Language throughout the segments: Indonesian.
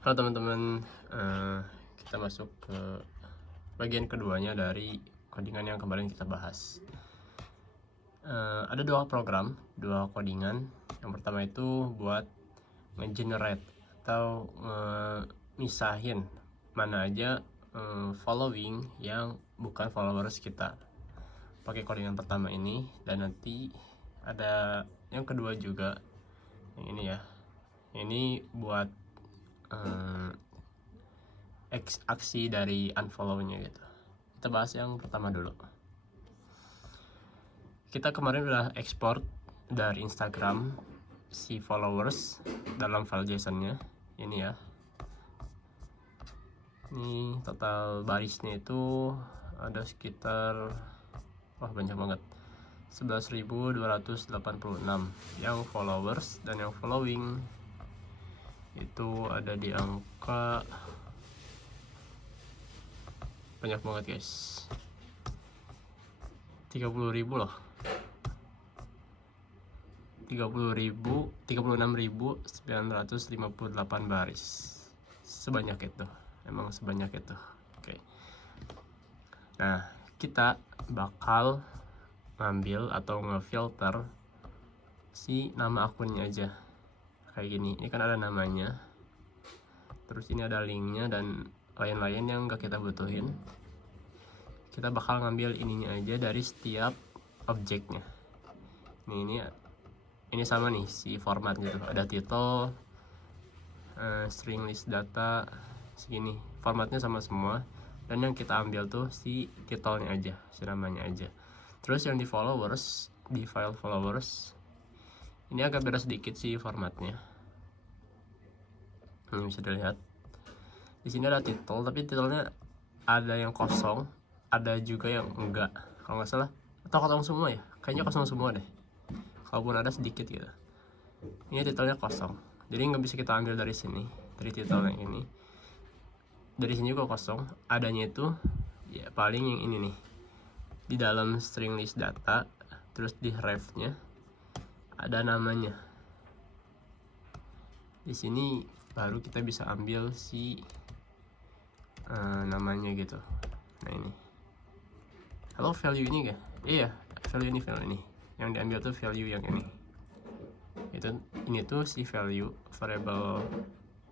Halo teman-teman, kita masuk ke bagian keduanya dari codingan yang kemarin kita bahas. Ada dua codingan. Yang pertama itu buat nge-generate atau misahin mana aja following yang bukan followers kita. Pakai codingan pertama ini, dan nanti ada yang kedua juga, yang ini ya. Ini buat aksi dari unfollow-nya gitu. Kita bahas yang pertama dulu. Kita kemarin udah ekspor dari Instagram si followers dalam file JSON-nya. Ini ya. Ini total barisnya itu ada sekitar banyak banget. 11.286 yang followers, dan yang following itu ada di angka banyak banget guys, 30.000 loh, 36.958 baris. Sebanyak itu, emang sebanyak itu. Oke. Nah, kita bakal ngambil atau ngefilter si nama akunnya aja kayak gini. Ini kan ada namanya, terus ini ada linknya dan lain-lain yang gak kita butuhin. Kita bakal ngambil ininya aja dari setiap objeknya. Ini sama nih si formatnya tuh, ada title, string list data, segini formatnya sama semua. Dan yang kita ambil tuh si titelnya aja, si namanya aja. Terus yang di followers, di file followers, ini agak beda sedikit sih formatnya. Ini bisa dilihat. Di sini ada title, tapi titelnya ada yang kosong, ada juga yang enggak. Kalau nggak salah, atau kosong semua ya? Kayaknya kosong semua deh. Kalaupun ada sedikit gitu. Ini titelnya kosong, jadi nggak bisa kita ambil dari sini, dari titel yang ini. Dari sini juga kosong. Adanya itu ya paling yang ini nih, di dalam string list data, terus di ref-nya ada namanya. Di sini baru kita bisa ambil si namanya gitu. Nah ini, halo value ini ya? Iya, value ini. Yang diambil tuh value yang ini. Ini tuh si value variable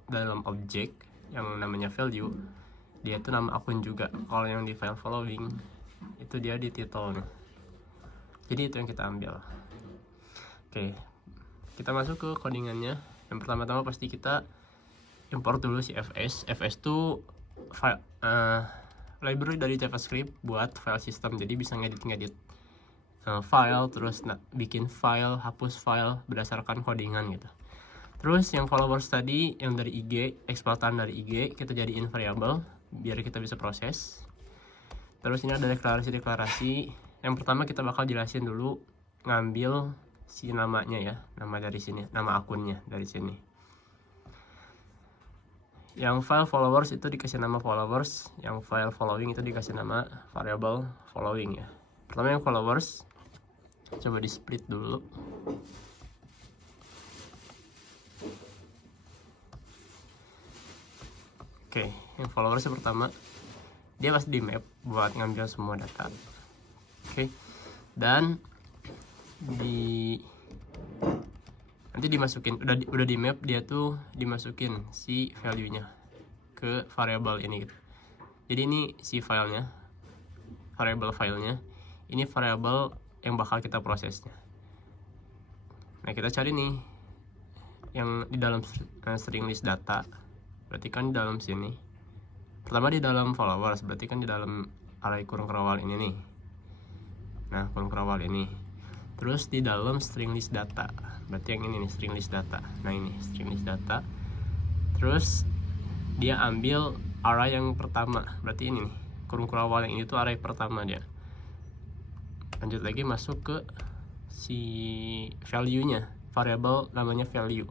dalam objek yang namanya value. Dia tuh nama akun juga. Kalau yang di file following itu dia di titelnya. Jadi itu yang kita ambil. Oke, kita masuk ke codingannya. Yang pertama-tama pasti kita import dulu si fs. Fs tuh library dari JavaScript buat file system. Jadi bisa ngedit file, terus bikin file, hapus file berdasarkan codingan gitu. Terus yang followers tadi yang dari IG, eksportan dari IG, kita jadiin variable biar kita bisa proses. Terus ini ada deklarasi. Yang pertama kita bakal jelasin dulu, ngambil si namanya ya, nama dari sini, nama akunnya dari sini. Yang file followers itu dikasih nama followers, yang file following itu dikasih nama variable following ya. Pertama yang followers, coba di split dulu. Oke, yang followers yang pertama, dia pasti di map buat ngambil semua data. Oke, dan nanti dimasukin, udah di map, dia tuh dimasukin si value nya ke variable ini gitu. Jadi ini si filenya, variable filenya, ini variable yang bakal kita prosesnya. Nah, kita cari nih yang di dalam string list data, berarti kan di dalam sini. Pertama di dalam followers, berarti kan di dalam array kurung kerawal ini nih. Nah, kurung kerawal ini. Terus di dalam string list data, berarti yang ini nih, string list data. Nah ini string list data. Terus dia ambil array yang pertama, berarti ini nih, kurung kerawal yang ini tuh array pertama dia. Lanjut lagi masuk ke si value nya, variable namanya value.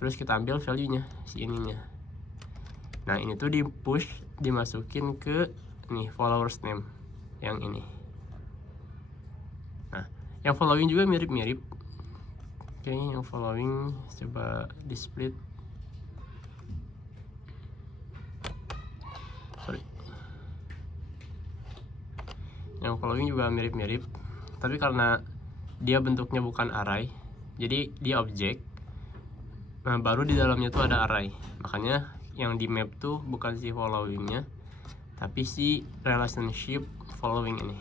Terus kita ambil value nya, si ininya. Nah ini tuh di push, dimasukin ke nih followers name yang ini. Nah yang following juga mirip-mirip. Oke, yang following coba di split. Yang following juga mirip-mirip, tapi karena dia bentuknya bukan array, jadi dia objek. Nah, baru di dalamnya tuh ada array. Makanya yang di map tuh bukan si followingnya, tapi si relationship following ini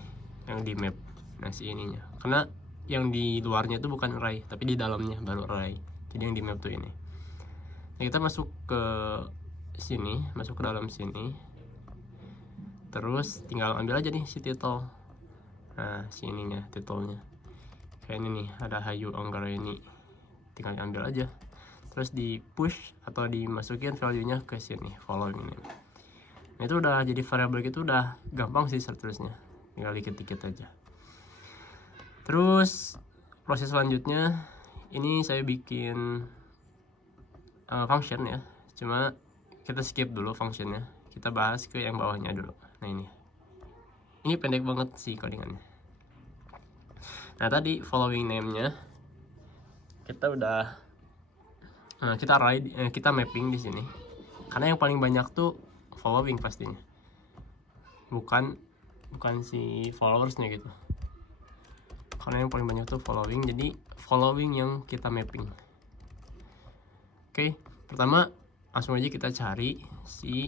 yang di map. Nah, si ininya. Karena yang di luarnya tuh bukan array, tapi di dalamnya baru array. Jadi yang di map tuh ini. Nah, kita masuk ke sini, masuk ke dalam sini. Terus tinggal ambil aja nih si title. Nah, si ininya, titelnya. Kayak ini nih, ada Hayu Anggraeni. Tinggal ambil aja. Terus di push atau dimasukin value-nya ke sini, following ini. Nah, itu udah jadi variabel gitu, udah gampang sih seterusnya. Tinggal dikit-dikit aja. Terus proses selanjutnya, ini saya bikin function ya. Cuma kita skip dulu functionnya. Kita bahas ke yang bawahnya dulu. Nah, ini pendek banget sih codingannya. Nah, tadi following name-nya kita udah kita mapping di sini. Karena yang paling banyak tuh following pastinya. Bukan si followersnya gitu. Karena yang paling banyak tuh following, jadi following yang kita mapping. Oke, pertama langsung aja kita cari si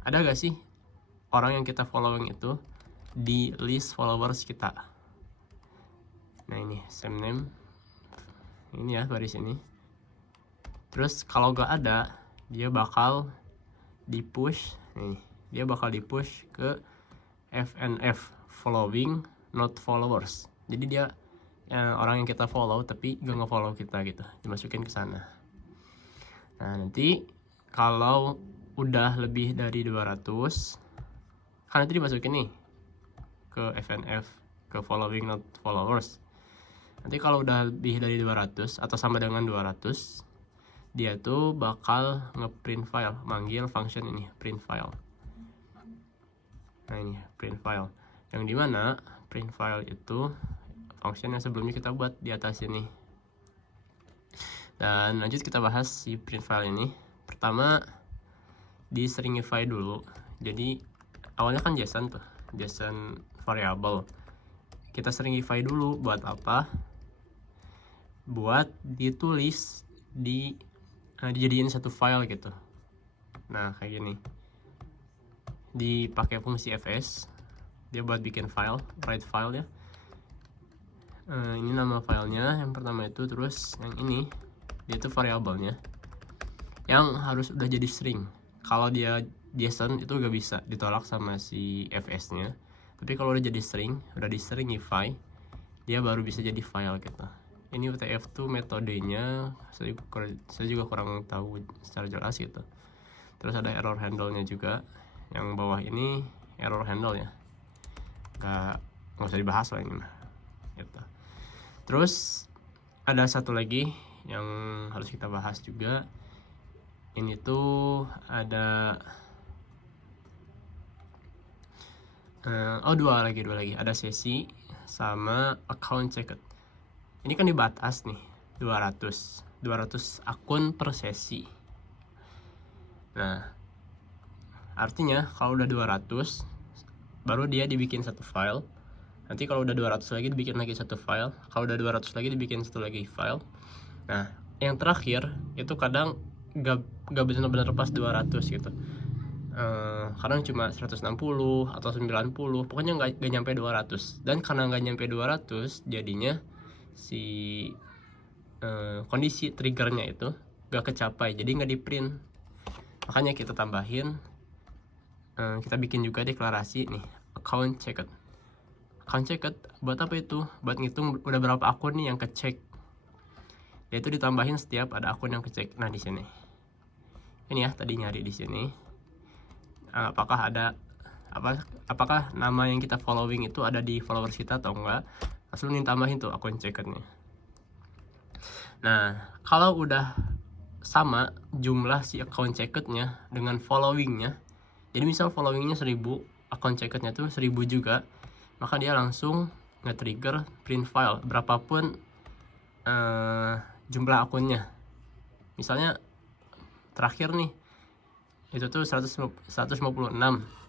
ada gak sih orang yang kita following itu di list followers kita. Nah, ini same name, ini ya baris ini. Terus kalau gak ada, dia bakal di push ke FNF, following not followers. Jadi dia orang yang kita follow tapi gak nge-follow kita gitu, dimasukin ke sana. Nah, nanti kalau udah lebih dari 200, kan nanti dimasukin nih ke FNF, ke following not followers. Nanti kalau udah lebih dari 200 atau sama dengan 200, dia tuh bakal ngeprint file, manggil function ini, print file. Nah, ini print file, yang dimana print file itu function yang sebelumnya kita buat di atas ini. Dan lanjut kita bahas si print file ini. Pertama, di stringify dulu. Jadi awalnya kan JSON tuh, JSON variable. Kita stringify dulu buat apa? Buat ditulis dijadiin satu file gitu. Nah, kayak gini. Dipakai fungsi fs, dia buat bikin file, write file ya. Ini nama filenya yang pertama itu, terus yang ini dia itu variabelnya yang harus udah jadi string. Kalau dia JSON itu gak bisa ditolak sama si fs-nya. Tapi kalau udah jadi string, udah di stringify, dia baru bisa jadi file gitu. Ini UTF-2 metodenya saya juga kurang tahu secara jelas gitu. Terus ada error handle-nya juga. Yang bawah ini error handle ya. Nggak usah dibahas lah ini mah. Gitu. Terus ada satu lagi yang harus kita bahas juga. Ini tuh ada dua lagi, ada sesi sama account checked. Ini kan dibatas nih 200 akun per sesi. Nah, artinya kalau udah 200 baru dia dibikin satu file. Nanti kalau udah 200 lagi dibikin lagi satu file. Kalau udah 200 lagi dibikin satu lagi file. Nah, yang terakhir itu kadang gak benar-benar pas 200 gitu. Kadang cuma 160 atau 90, pokoknya nggak nyampe 200. Dan karena nggak nyampe 200, jadinya si kondisi triggernya itu gak kecapai, jadi nggak di print. Makanya kita tambahin, kita bikin juga deklarasi nih, account checked. Account checked buat apa itu? Buat ngitung udah berapa akun nih yang kecek. Yaitu ditambahin setiap ada akun yang kecek. Nah, di sini ini ya, tadi nyari di sini apakah nama yang kita following itu ada di followers kita atau enggak. Langsung ditambahin tuh akun checkednya. Nah, kalau udah sama jumlah si account checkednya dengan followingnya, jadi misal followingnya 1000, account checkednya tuh 1000 juga, maka dia langsung nge-trigger print file berapapun jumlah akunnya. Misalnya terakhir nih itu tuh 156.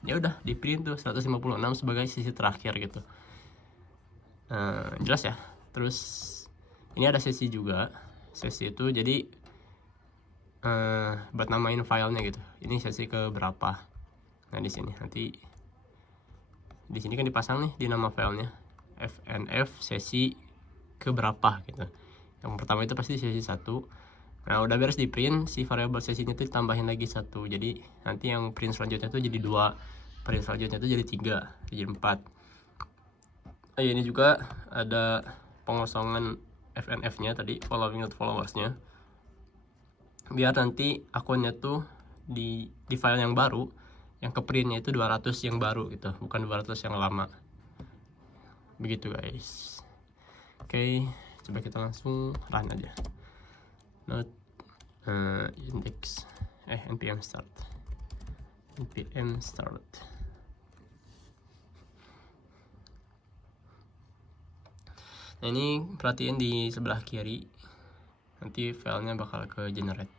Ya udah di print tuh 156 sebagai sesi terakhir gitu. Jelas ya. Terus ini ada sesi juga. Sesi itu jadi buat namain filenya gitu. Ini sesi ke berapa. Nah di sini nanti di sini kan dipasang nih di nama filenya FNF sesi ke berapa gitu. Yang pertama itu pasti sesi 1. Nah udah beres di print, si variabel sesinya itu ditambahin lagi 1. Jadi nanti yang print selanjutnya itu jadi 2, print selanjutnya itu jadi 3, jadi 4. Ini juga ada pengosongan FNF nya tadi, following not followers nya, biar nanti akunnya tuh di file yang baru, yang ke printnya itu 200 yang baru gitu, bukan 200 yang lama. Begitu guys. Oke, coba kita langsung run aja. Not index npm start. Nah ini perhatiin di sebelah kiri, nanti filenya bakal ke generate.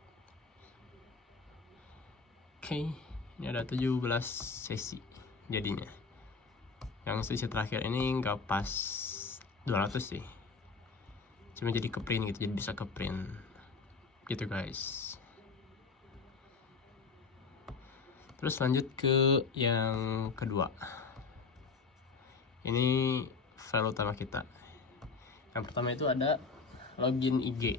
Oke, ini ada 17 sesi jadinya. Yang sesi terakhir ini nggak pas 200 sih, cuma jadi ke print gitu, jadi bisa ke print gitu guys. Terus lanjut ke yang kedua, ini file utama kita. Yang pertama itu ada login IG.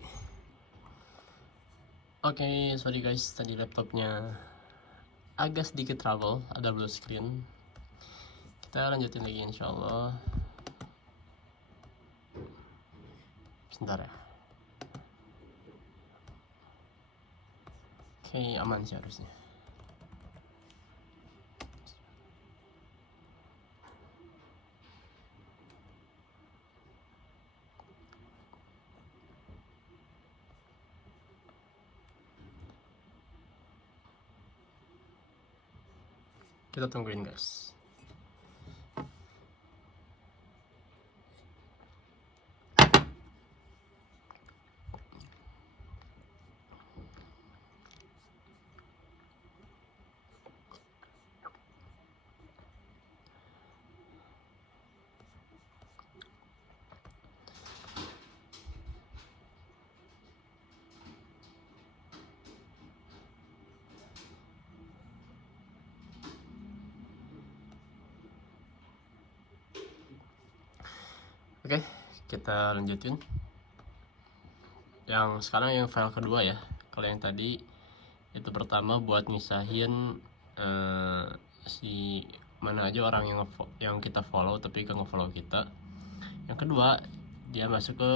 Oke, sorry guys, tadi laptopnya agak sedikit trouble, ada blue screen. Kita lanjutin lagi insyaallah. Sebentar ya. Oke, aman sih harusnya. Kita tungguin guys. Oke, kita lanjutin. Yang sekarang yang file kedua ya. Kalau yang tadi itu pertama buat misahin si mana aja orang yang kita follow tapi gak nge-follow kita. Yang kedua, dia masuk ke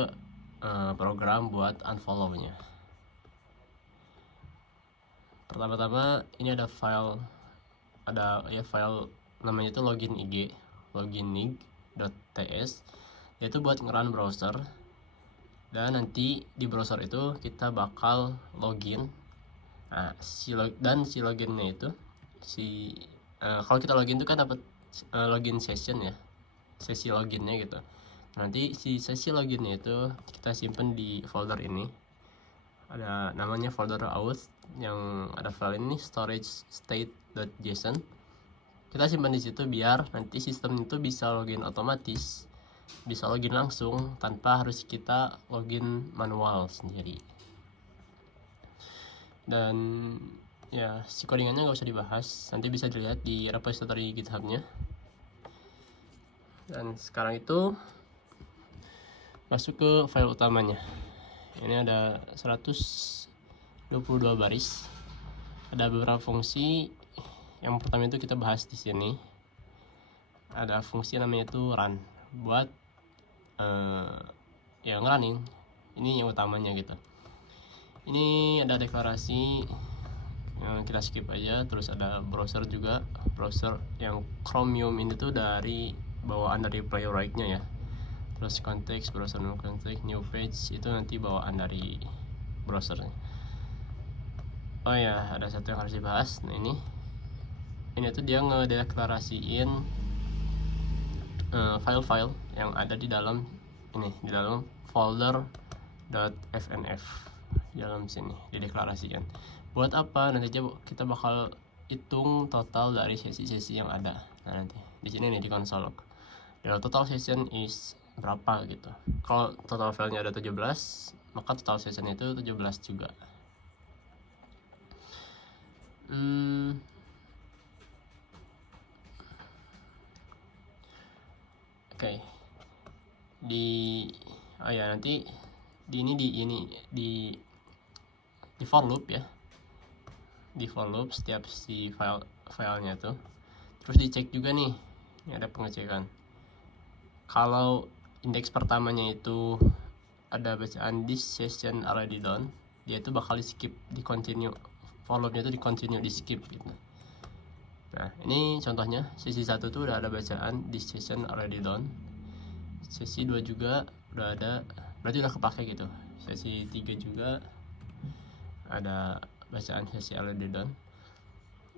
program buat unfollow-nya. Pertama-tama ini ada file namanya itu login IG, loginig.ts. Yaitu buat nge-run browser, dan nanti di browser itu kita bakal login. Nah, si loginnya itu kalau kita login itu kan dapat login session ya, sesi loginnya gitu. Nanti si sesi loginnya itu kita simpen di folder ini, ada namanya folder auth, yang ada file ini storage state.json. Kita simpan di situ biar nanti sistem itu bisa login otomatis, bisa login langsung tanpa harus kita login manual sendiri. Dan ya, si codingannya nggak usah dibahas, nanti bisa dilihat di repository GitHub-nya. Dan sekarang itu masuk ke file utamanya. Ini ada 122 baris, ada beberapa fungsi. Yang pertama itu kita bahas di sini. Ada fungsi namanya itu run, buat yang running. Ini yang utamanya gitu. Ini ada deklarasi yang kita skip aja. Terus ada browser juga, browser yang Chromium ini tuh dari bawaan dari playwright-nya ya. Terus konteks, browser no konteks, new page itu nanti bawaan dari browsernya. Oh ya, ada satu yang harus dibahas. Nah ini tuh dia ngedeklarasiin file-file yang ada di dalam ini, di dalam folder .fnf. dalam sini dideklarasikan. Buat apa? Nanti aja kita bakal hitung total dari sesi-sesi yang ada. Nah, nanti di sini nih di konsol log. The total session is berapa gitu. Kalau total filenya ada 17, maka total session itu 17 juga. Oke. Nanti di for loop ya. Di for loop setiap si filenya tuh. Terus dicek juga nih. Ini ada pengecekan. Kalau indeks pertamanya itu ada bacaan this session already done, dia itu bakal di skip, di continue. For loopnya itu di continue, di skip gitu. Nah, ini contohnya sesi 1 tuh udah ada bacaan this session already done. Sesi 2 juga udah ada, berarti udah kepake gitu. Sesi 3 juga ada bacaan sesi already done.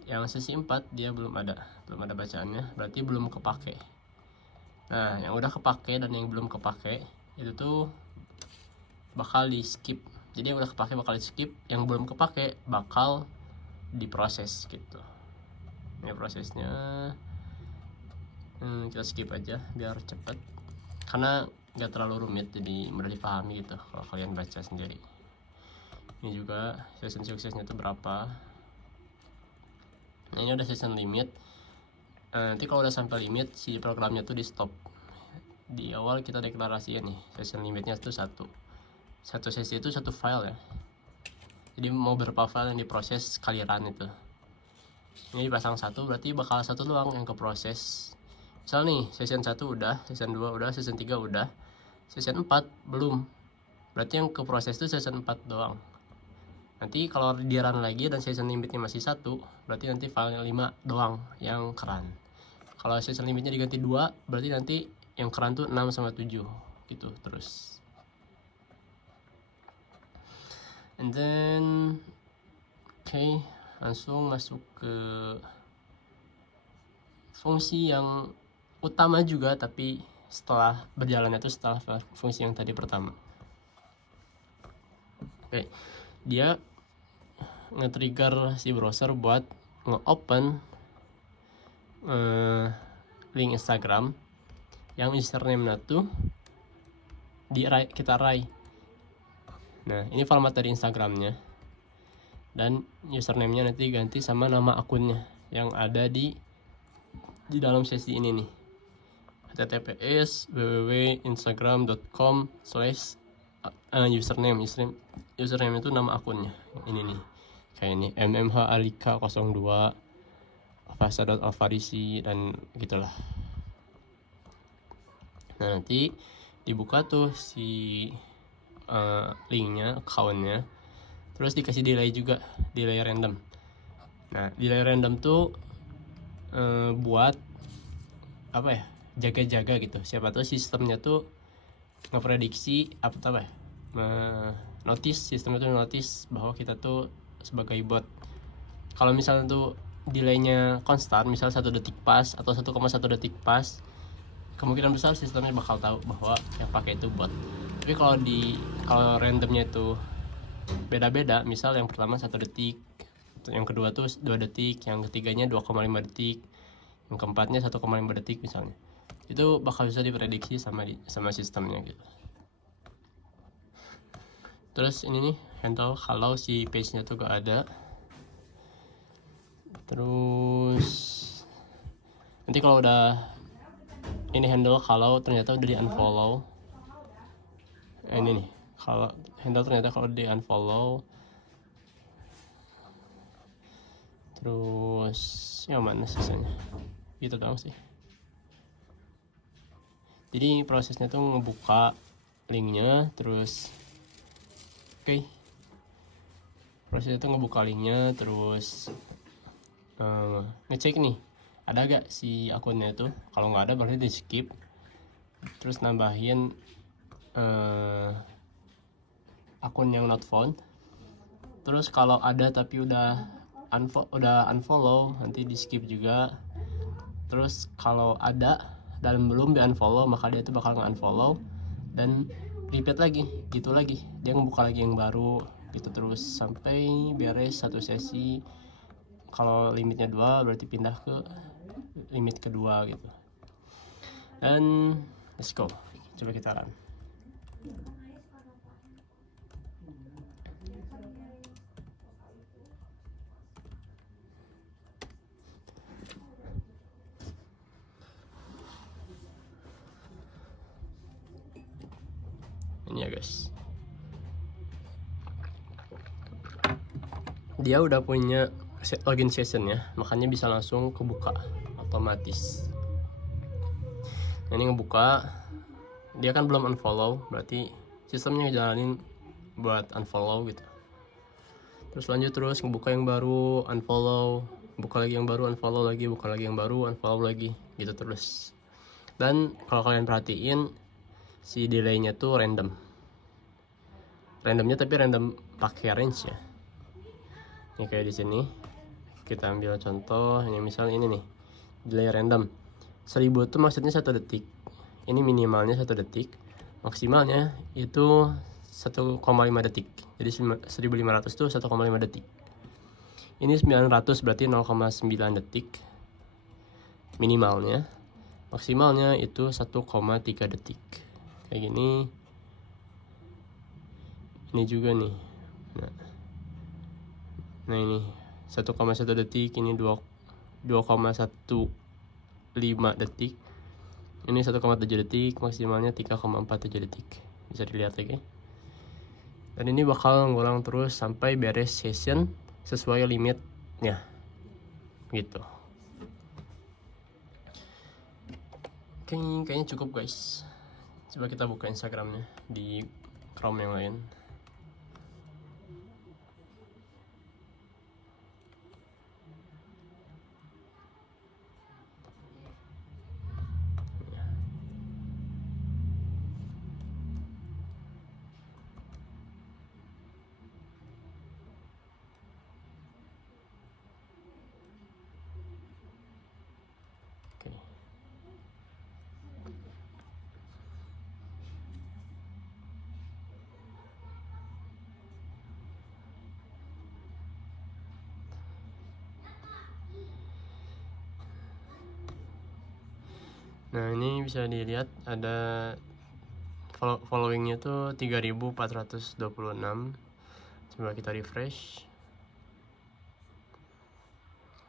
Yang sesi 4 dia belum ada bacaannya, berarti belum kepake. Nah, yang udah kepake dan yang belum kepake itu tuh bakal di skip. Jadi yang udah kepake bakal di skip, yang belum kepake bakal diproses gitu. Ini prosesnya kita skip aja biar cepet, karena nggak terlalu rumit, jadi mudah dipahami gitu kalau kalian baca sendiri. Ini juga session suksesnya itu berapa. Nah, ini udah session limit. Nanti kalau udah sampai limit, si programnya tuh di stop. Di awal kita deklarasikan nih session limitnya itu satu sesi itu satu file ya. Jadi mau berapa file yang diproses sekali run itu. Ini dipasang satu, berarti bakal satu doang yang keproses. Misal nih session 1 udah, session 2 udah, session 3 udah, session 4 belum. Berarti yang keproses itu session 4 doang. Nanti kalau di run lagi dan session limitnya masih 1, berarti nanti file 5 doang yang keran. Kalau session limitnya diganti 2, berarti nanti yang keran tuh 6 sama 7 gitu terus. And then langsung masuk ke fungsi yang utama juga, tapi setelah berjalannya itu setelah fungsi yang tadi pertama. Dia nge-trigger si browser buat nge-open link Instagram yang username-nya tuh kita array. Nah, ini format dari Instagramnya, dan username-nya nanti ganti sama nama akunnya yang ada di dalam sesi ini nih, https www.instagram.com/username itu nama akunnya ini nih, kayak ini mmhalika02 fasa.alfarisi dan gitulah. Nah, nanti dibuka tuh si linknya, accountnya, terus dikasih delay juga, delay random. Nah, delay random tuh buat apa ya, jaga-jaga gitu, siapa tuh sistemnya tuh ngeprediksi sistemnya tuh notice bahwa kita tuh sebagai bot. Kalau misalnya tuh delaynya konstan, misal 1 detik pas atau 1,1 detik pas, kemungkinan besar sistemnya bakal tahu bahwa yang pakai itu bot. Tapi kalau randomnya itu beda-beda, misal yang pertama 1 detik, yang kedua tuh 2 detik, yang ketiganya 2,5 detik, yang keempatnya 1,5 detik misalnya, itu bakal bisa diprediksi sama sistemnya gitu. Terus ini nih handle kalau si page-nya tuh gak ada. Terus nanti kalau udah ini handle kalau ternyata udah di unfollow. Ini nih, kalau handle ternyata kalau di unfollow. Terus yang mana sisanya? Gitu doang sih. Jadi prosesnya tuh ngebuka linknya, terus prosesnya tuh ngebuka linknya, terus ngecek nih ada gak si akunnya itu. Kalau nggak ada berarti di skip, terus nambahin akun yang not found. Terus kalau ada tapi udah unfollow, nanti di skip juga. Terus kalau ada dan belum di unfollow, maka dia itu bakal nge-unfollow dan repeat lagi gitu lagi, dia ngebuka lagi yang baru gitu terus sampai beres satu sesi. Kalau limitnya 2 berarti pindah ke limit kedua gitu. Dan let's go, coba kita run. Ini ya guys, dia udah punya login session ya, makanya bisa langsung kebuka otomatis. Ini ngebuka, dia kan belum unfollow, berarti sistemnya ngejalanin buat unfollow gitu. Terus lanjut terus ngebuka yang baru, unfollow, buka lagi yang baru, unfollow lagi, buka lagi yang baru, unfollow lagi, gitu terus. Dan kalau kalian perhatiin si delaynya tuh randomnya, tapi random pakai range ya. Ini kayak di sini kita ambil contoh, ini misal ini nih, delay random 1000 tuh maksudnya 1 detik. Ini minimalnya 1 detik, maksimalnya itu 1,5 detik. Jadi 1500 tuh 1,5 detik. Ini 900 berarti 0,9 detik minimalnya. Maksimalnya itu 1,3 detik. Kayak gini. Ini juga nih. Nah ini 1,1 detik, ini 2,15 detik. Ini 1,7 detik, maksimalnya 3,47 detik. Bisa dilihat lagi. Dan ini bakal ngulang terus sampai beres session sesuai limitnya. Gitu. Oke, kayaknya cukup guys. Coba kita buka Instagramnya di Chrome yang lain. Nah ini bisa dilihat ada followingnya tuh 3426. Coba kita refresh,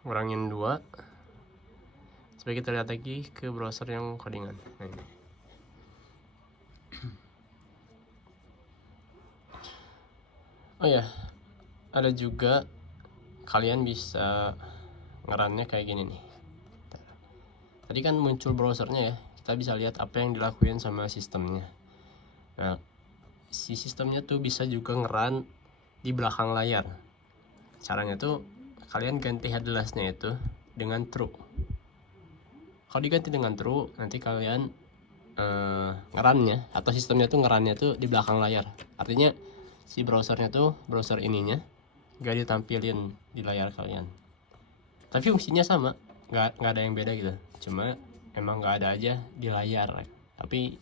kurangin 2. Coba kita lihat lagi ke browser yang codingan. Nah ini. Oh ya, ada juga kalian bisa ngerannya kayak gini nih. Tadi kan muncul browsernya ya, kita bisa lihat apa yang dilakuin sama sistemnya. Nah, si sistemnya tuh bisa juga ngeran di belakang layar. Caranya tuh kalian ganti headless-nya itu dengan true. Kalau diganti dengan true, nanti kalian ngerannya atau sistemnya tuh ngerannya tuh di belakang layar. Artinya si browsernya tuh, browser ininya gak ditampilin di layar kalian. Tapi fungsinya sama, nggak ada yang beda gitu. Cuma emang nggak ada aja di layar. Tapi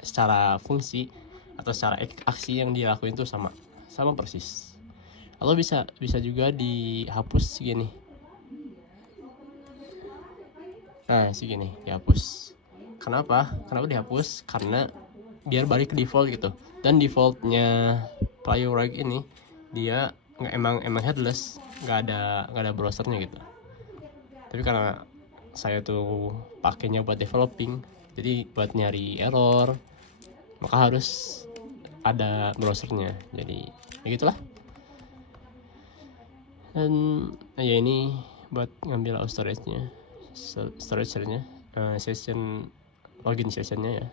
secara fungsi atau secara aksi yang dilakuin tuh sama persis. Atau bisa juga dihapus segini. Nah segini dihapus. Kenapa dihapus? Karena biar balik ke default gitu. Dan defaultnya PlayerUnity ini dia emang headless, nggak ada browsernya gitu. Tapi karena saya tuh pakainya buat developing, jadi buat nyari error maka harus ada browsernya. Jadi ya gitulah. Dan ya ini buat ngambil storage-nya, session login sessionnya ya.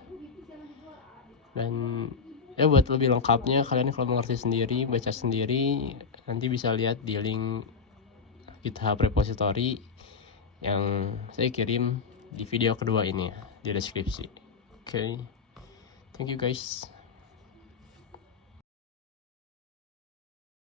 Dan ya buat lebih lengkapnya kalian kalau mengerti sendiri, baca sendiri, nanti bisa lihat di link GitHub repository yang saya kirim di video kedua ini ya, di deskripsi. Oke. Thank you guys.